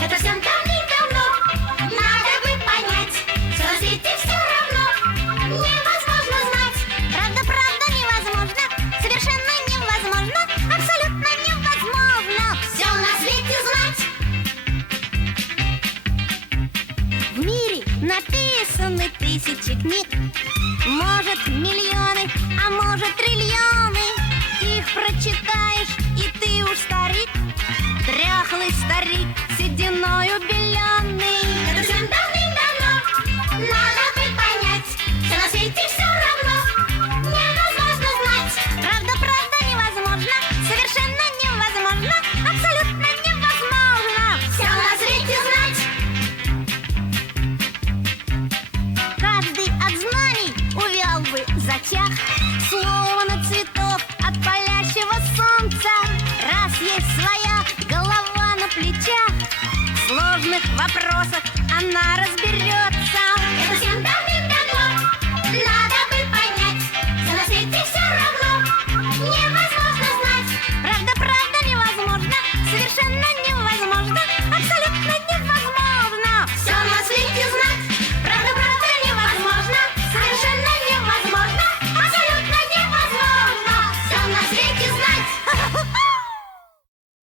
Это все давным-давно, надо бы понять. Все на свете все равно невозможно знать. Правда, невозможно, совершенно невозможно, абсолютно невозможно Все на свете знать. В мире написаны тысячи книг, может миллионы, а может триллионы. Их прочитаешь, и ты уж старик, дряхлый старик, сединою беленый. Это все давным-давно, надо бы понять. Все на свете все равно невозможно знать. Правда, невозможно, совершенно